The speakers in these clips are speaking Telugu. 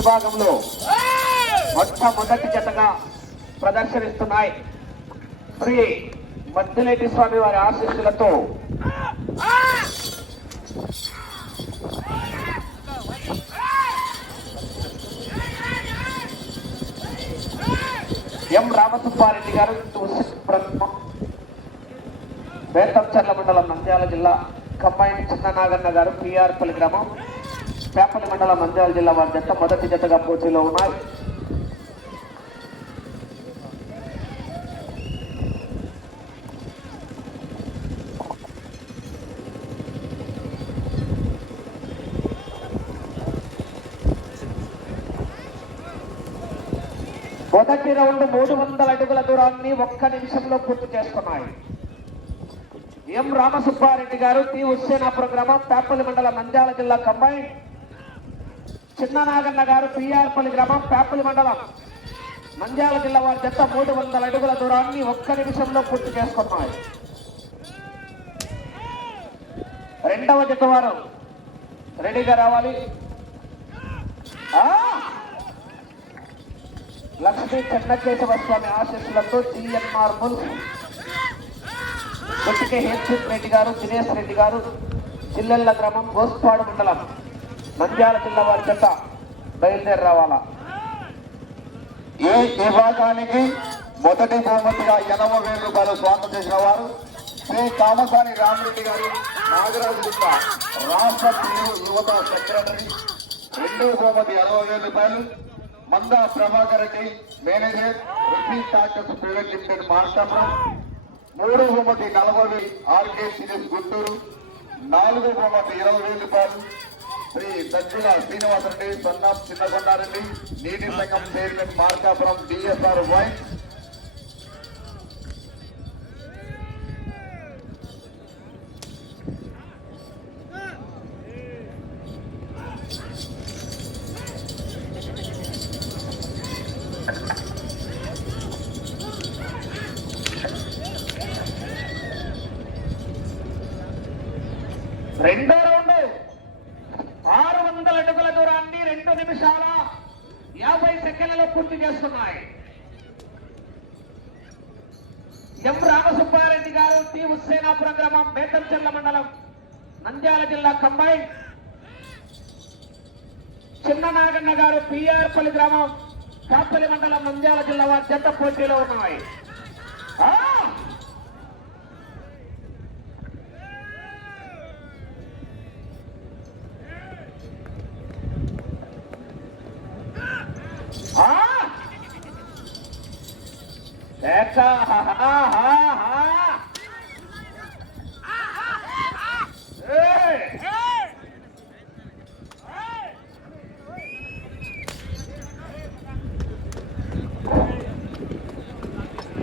విభాగంలో మొట్టమొదటి జతగా ప్రదర్శనిస్తున్నాయి. శ్రీ మద్దిలేటి స్వామి వారి ఆశీస్సులతో ఎం రామసుబ్బారెడ్డి గారు బేతంచర్ల మండలం నంద్యాల జిల్లా కంబైన్ చిన్న నాగన్న గారు పిఆర్పల్లి గ్రామం. పేపల్లి మండలం మంజాల జిల్లా వారి జట్ట మొదటి జతగా పోటీలో ఉన్నాయి. మొదటి రౌండ్ మూడు వందల అడుగుల దూరాన్ని ఒక్క నిమిషంలో పూర్తి చేసుకున్నాయి. ఎం రామసుబ్బారెడ్డి గారు టి హుస్సేనాపురం గ్రామం పేపల్లి మండలం నంద్యాల జిల్లా కంబైన్. చిన్న నాగన్న గారు పిఆర్పల్లి గ్రామం పేపల్లి మండలం. నంద్యాల జిల్లా వారి చెత్త మూడు వందల అడుగుల దూరాన్ని ఒక్క నిమిషంలో పూర్తి చేసుకున్నాయి. రెండవ జత వారు రెడీగా రావాలి. లక్ష్మీ చెన్నకేశవ స్వామి ఆశీస్సులతో జిఎన్ఆర్ ముల్. కొట్టికే హేమచంద్ రెడ్డి గారు దినేష్ రెడ్డి గారు చిల్లెళ్ళ గ్రామం గోస్పాడు మండలం. నంద్యాల జిల్లా వారి జత బయలుదేరి రావాలా? ఈ విభాగానికి మొదటి బహుమతిగా ఎనభై వేల రూపాయలు స్వాగతం చేసిన వారు శ్రీ కామసాని రామరెడ్డి గారు నాగరాజు జిల్లా రాష్ట్ర యువత సెక్రటరీ రెండో బహుమతి ఎనభై వేల రూపాయలు. మంద ప్రభాకర్ రెడ్డి మేనేజర్ రిపీట్ టాటస్ ప్రైవేట్ లిమిటెడ్ మార్కాపురం. మూడో బహుమతి నలభై ఆర్కే సిరీస్ గుంటూరు. నాలుగో బహుమతి ఇరవై వేల రూపాయలు. శ్రీ దక్షిణ శ్రీనివాసరెడ్డి సొన్నం చిన్నకొండారెడ్డి నీటి సంఘం చైర్మన్ మార్కాపురం డిఎస్ఆర్ వైన్ సెకండ్లలో పూర్తి చేస్తున్నాయి. ఎం రామసుబ్బారెడ్డి గారు టి హుస్సేనాపురం గ్రామం బేతంచెల్ల మండలం నంద్యాల జిల్లా కంబైన్. చిన్న నాగన్న గారు పిఆర్పల్లి గ్రామం కాపల్లి మండలం నంద్యాల జిల్లా వారి జంట పోటీలో ఉన్నాయి.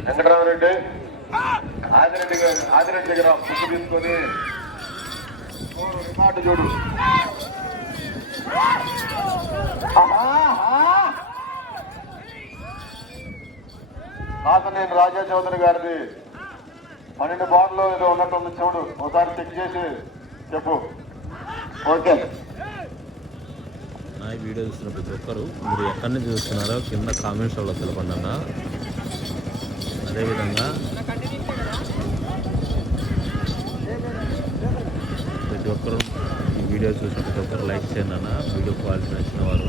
వెంకటరామరెడ్డి. ఆదిరెడ్డి గారు ఆదిరెడ్డి దగ్గర బుక్ తీసుకొని మూడు రికార్డు చూడు. నాకు నేను రాజా చౌదరి గారిది పన్నెండు బాటలు ఏదో ఉన్నట్టుంది చూడు. ఒకసారి చెక్ చేసి చెప్పు. ఓకే. నా ఈ వీడియో చూస్తున్న ప్రతి ఒక్కరు మీరు ఎక్కడి నుంచి చూస్తున్నారో కింద కామెంట్స్లో తెలపండి అన్న. అదేవిధంగా ప్రతి ఒక్కరు ఈ వీడియో చూసిన ప్రతి ఒక్కరు లైక్ చేయండి అన్న. వీడియో క్వాలిటీ నచ్చిన వారు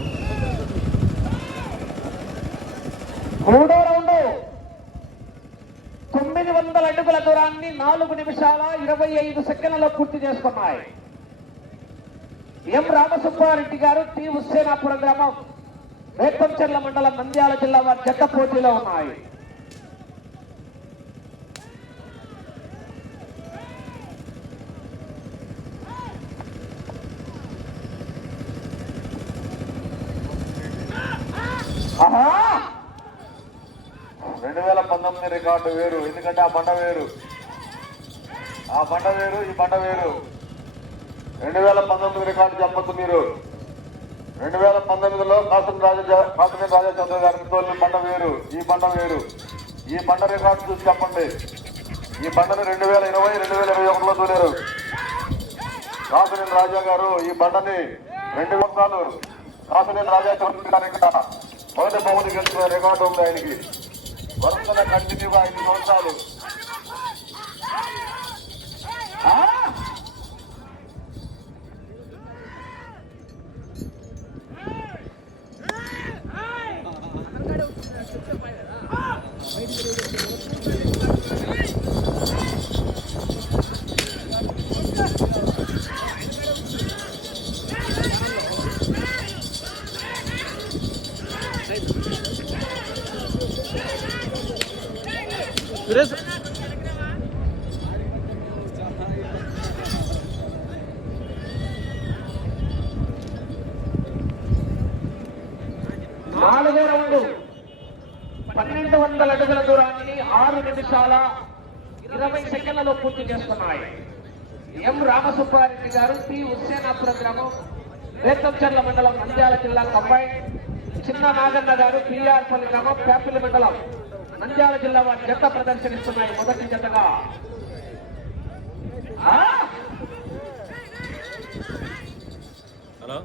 మూడో రౌండ్ తొమ్మిది వందల అడుగుల దూరాన్ని నాలుగు నిమిషాల ఇరవై ఐదు సెకండ్లలో పూర్తి చేసుకున్నాయి. ఎం రామసుబ్బారెడ్డి గారు టి హుస్సేనాపురం గ్రామం రేపంచెర్ల మండలం నంద్యాల జిల్లా వారి జట్ట పోటీలో ఉన్నాయి. ఆహా! వేల పంతొమ్మిది రికార్డు వేరు. ఎందుకంటే ఆ బండ వేరు. ఆ బండ వేరు ఈ బండ వేరు. రెండు వేల పంతొమ్మిది రికార్డు చెప్పచ్చు మీరు. రెండు వేల పంతొమ్మిదిలో కాసం రాజా కాసమే రాజా చంద్ర గారి తోలిన బండ వేరు ఈ బండ వేరు. ఈ బండ రికార్డు చూసి చెప్పండి. ఈ బండను రెండు వేల ఇరవై రెండు వేల ఇరవై ఒకటిలో తోలేరు. కాసనేని రాజా గారు ఈ బండని రెండు వందలు కాసులేని రాజా చౌదరి గారి ఇక్కడ మొదటి బహుమతి గెలిచిన రికార్డు ఉంది ఆయనకి. వరుసల కంటిన్యూగా ఐదు సంవత్సరాలు చిన్న నాగన్న గారు పిఆర్పల్లి గ్రామం పేపల్లి మండలం నంద్యాల జిల్లా వారి జత ప్రదర్శనిస్తున్నాయి మొదటి జతగా. హలో?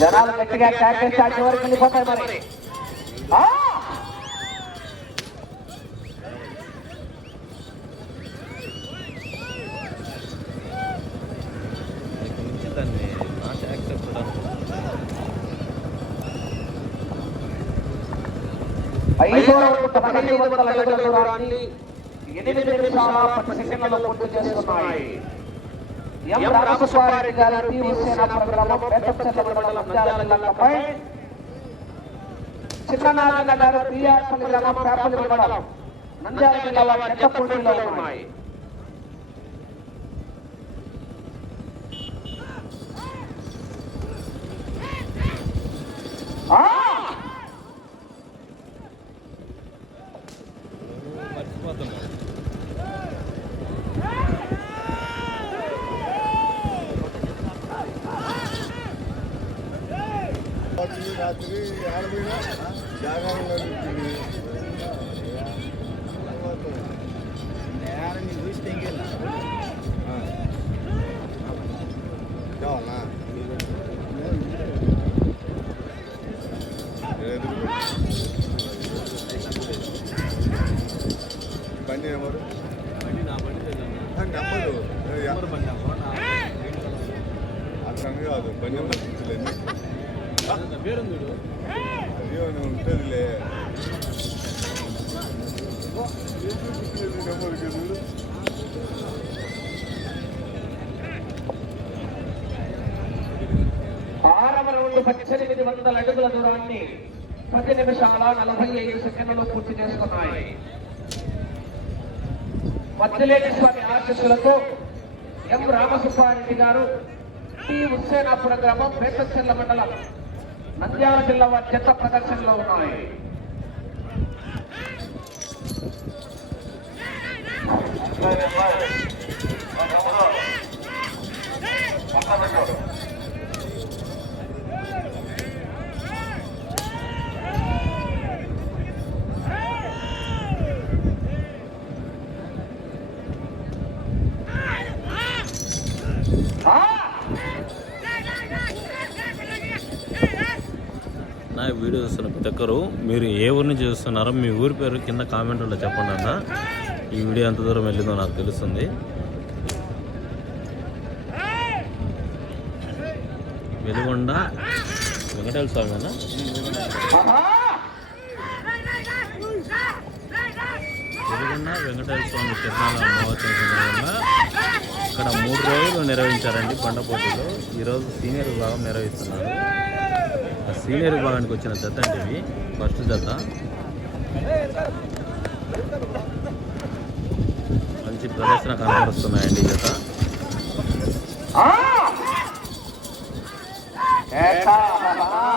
జనాలు గట్టిగా క్యాకెట్ చాటి వరకు వెళ్ళిపోతాయి మరి ఆ! వందల అడుగుల దూరాన్ని ఎనిమిది నిమిషాల పది సెకండ్లలో పూర్తి ఎం గారి మండలం నంద్యాల జిల్లాపై గారు పిఆర్పల్లి గ్రామం పేపల్లి మండలం. నంద్యాల పోటీలో ఉన్నాయి. ఆ! బండి ఎవరు బండి నా బండి నెంబరు నెంబర్ బండి అట్లా కాదు బండి నెంబర్ తీసుకులేండి పేరుంది అయ్యో ఉంటుందిలే ఆరవ రౌండ్ పద్దెనిమిది వందల అడుగుల దూరాన్ని పది నిమిషాల నలభై ఐదు సెకండ్లు పూర్తి చేసుకున్నాయి. మద్దిలేటి స్వామి ఆశీస్సులతో ఎం రామసుబ్బారెడ్డి గారు టి హుస్సేనాపురం గ్రామం పేటచెల్ల మండలం నంద్యాల జిల్లా వారి చెత్త ప్రదర్శనలో ఉన్నాయి ఆ! ప్రతి ఒక్కరు మీరు ఏ ఊరి నుంచి చూస్తున్నారో మీ ఊరి పేరు కింద కామెంట్లో చెప్పండి అన్న. ఈ వీడియో ఎంత దూరం వెళ్ళిందో నాకు తెలుస్తుంది. వెలుగొండ వెంకటేశ్వర స్వామి అన్న. వెలుగొండ వెంకటేశ్వర స్వామి తిరునాళ్ళ మహోత్సవం సందర్భంగా ఇక్కడ మూడు రోజులు నిర్వహించారండి బండ పోటీలు ఈరోజు సీనియర్ విభాగం నిర్వహిస్తున్నారు. సీనియర్ విభాగానికి వచ్చిన జత అండి ఇవి. ఫస్ట్ జత. మంచి ప్రదర్శన కనబరుస్తున్నాయండి ఈ జత.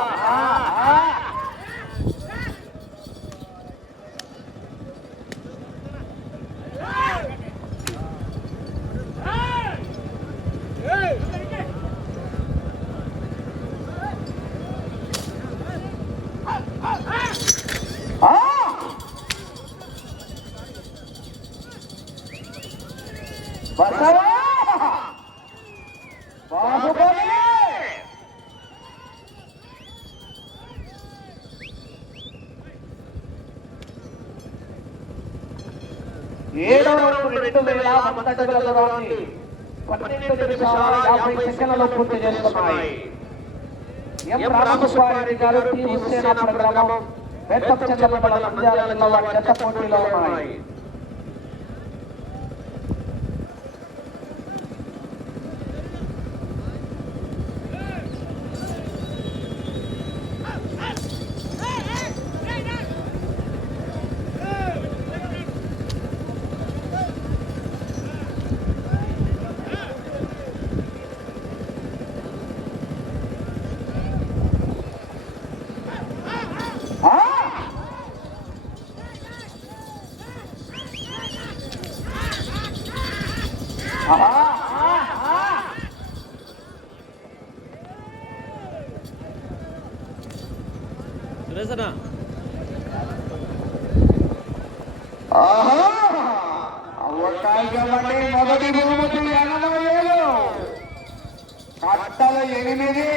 Ah! రౌండ్ వేల వంద అడుగుల దూరాన్ని పన్నెండు నిమిషాల యాభై సెకండ్లలో పూర్తి చేస్తున్నాయి ఎం గారు టి హుస్సేనా గ్రామం పెద్దపచ్చంద్రపడ నంద్యాల జిల్లా వారి జత పోటీలో ఉన్నాయి. ఆహా! ఆహా! సురేశనా ఆహా! అవకాశం అంటే మొదటి బహుమతి ఎనభై వేలు కట్టలు ఎనిమిది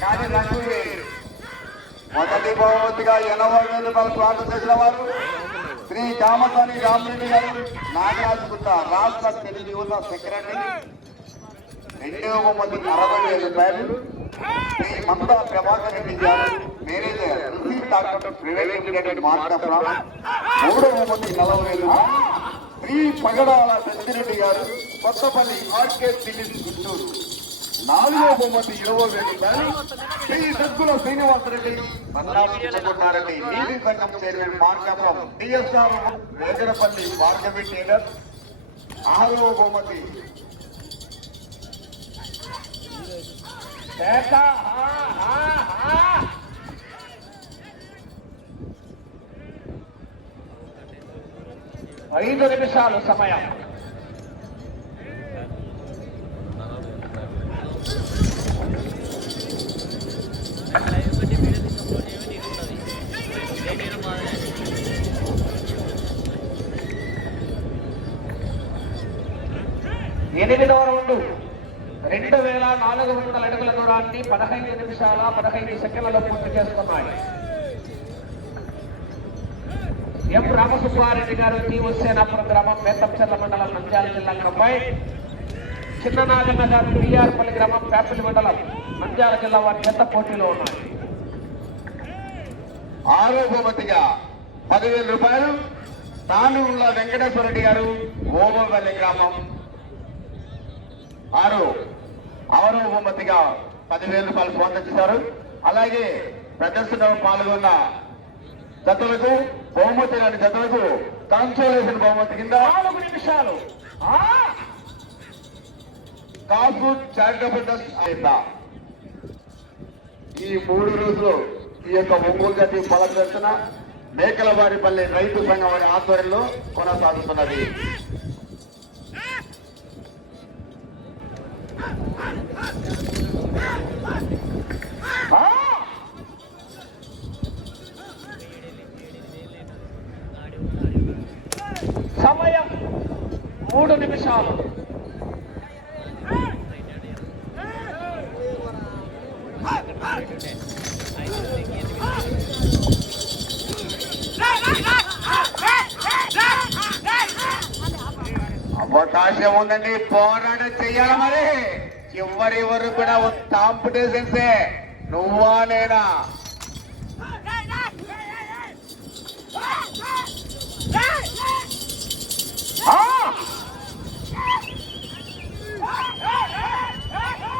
కానీ రంగు వేలు మొదటి బహుమతిగా ఎనభై వేలు రూపాయలు స్వాగతం చేసిన వారు శ్రీ కామసాని రామరెడ్డి గారు నాగరాజు గుట్ట రాష్ట్ర తెలుగు యువత సెక్రటరీ. రెండవ బహుమతి అరవై వేల రూపాయలు శ్రీ మంద ప్రభాకర్ రెడ్డి గారు మేనేజర్ రుచి డాక్టర్ ప్రైవేట్ లిమిటెడ్ మార్కాపురం మూడవ బహుమతి నలభై వేలు శ్రీ పగడాల సత్యరెడ్డి గారు కొత్తపల్లి ఆర్కే సిటీ గుంటూరు. నాలుగో బహుమతి ఇరవై వేలు రూపాయలు శ్రీ సద్గుల శ్రీనివాసరెడ్డి మన్నారెడ్డి నీటి సంఘం chairman Markapuram D S R Vegarapalli Bhargavi tailor ఆరో బహుమతి ఏట! ఆ! ఆ! ఆ! ఐదు నిమిషాలు సమయం అడుగుల పదహైదు నిమిషాల పదహైదు సెకండ్లలో పూర్తి చేసుకున్నాయి. ఎం. రామసుబ్బారెడ్డి గారు టి గ్రామం మేతంచెర్ల మండలం నంద్యాల జిల్లా అమ్మాయి చిన్ననాగన్న గారు పిఆర్పల్లి గ్రామం పేపల్లి మండలం నంద్యాల జిల్లా వారి చెత్త పోటీలో ఉన్నాయి. ఆరో బహుమతిగా పదివేల రూపాయలు తానుగుళ్ళ వెంకటేశ్వరరెడ్డి గారు ఓమవల్లి గ్రామం. ఆరు ఆరో బహుమతిగా పదివేల రూపాయలు స్వాగతించారు అలాగే ప్రదర్శనలో పాల్గొన్న జతలకు బహుమతి లాంటి జతలకు కన్సోలేషన్ బహుమతి కింద నాలుగు నిమిషాలు. కాపు చారిటబుల్ ట్రస్ట్ అయిందా? ఈ మూడు రోజులు ఈ యొక్క ఒంగోలు జాతి ప్రదర్శన మేకలవారిపల్లి రైతు సంఘం వారి ఆధ్వర్యంలో కొనసాగుతున్నది. సమయం మూడు నిమిషాలు. అవకాశం ఉందండి పోరాటం చెయ్యాలి మరి. ఎవరెవరు కూడా కాంపిటీషన్సే నువ్వా నేనా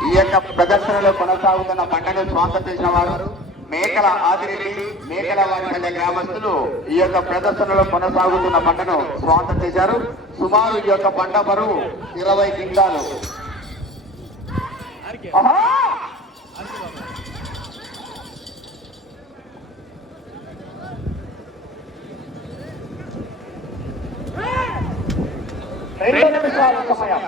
ఈ యొక్క ప్రదర్శనలో కొనసాగుతున్న పంటను స్వాగతం చేసిన వారు మేకల ఆదిరెడ్డి మేకల వారి గ్రామస్తులు ఈ యొక్క ప్రదర్శనలో కొనసాగుతున్న పంటను స్వాగతం చేశారు. సుమారు ఈ యొక్క పంట బరువు ఇరవై కింటాలు రెండు నిమిషాల సమయం.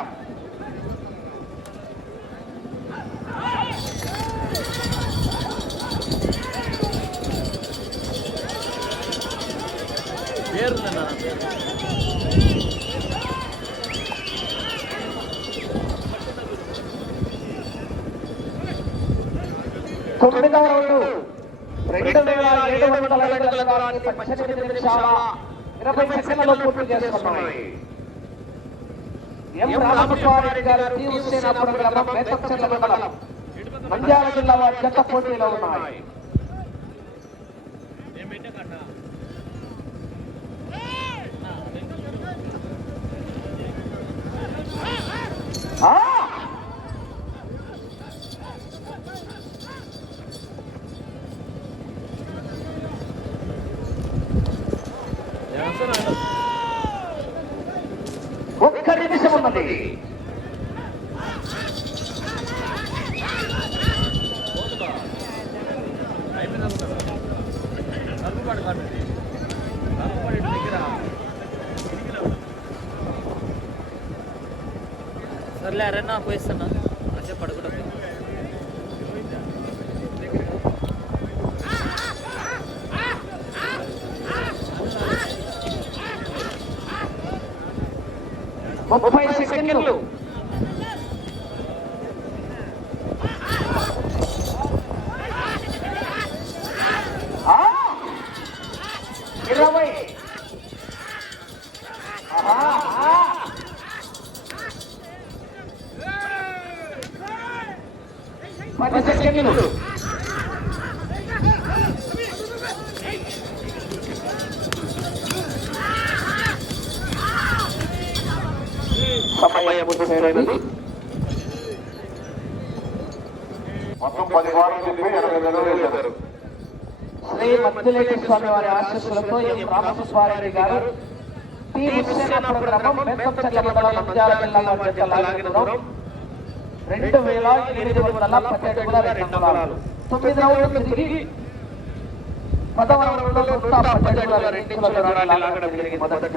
తొమ్మిదవ రౌండ్. రెండు వేల ఏడు వందల అడుగుల దూరాన్ని పద్దెనిమిది నిమిషాల ఇరవై సెకండ్లలో పూర్తి చేస్తున్నాయి ఎం. రామస్వామి గారు టి గ్రామం మేతచ్చర్ల మండలం. నంద్యాల జిల్లా వారి జత పోటీలో ఉన్నాయి. ఆ! సర్లే అరే నా పోయిస్తున్నా అదే పడుకుంటా ముప్పై సెకండ్లు. సమయం. మొత్తం పది వారాలు చెప్పి ఎనభై నెలలు శ్రీ మద్దిలేటి స్వామి వారి ఆశీస్సులతో ఎం రామసుబ్బారెడ్డి గారు టి హుస్సేనాపురం గ్రామం బెంతంచెర్ల మండలం నంద్యాల జిల్లా వారి జత లాగిన దూరం రెండు వేల ఎనిమిది వందల వేల రెండు తొమ్మిది రౌండ్లు తిరిగి పదవ రౌండ్లో వేల రెండు లాగడం జరిగింది మొదటి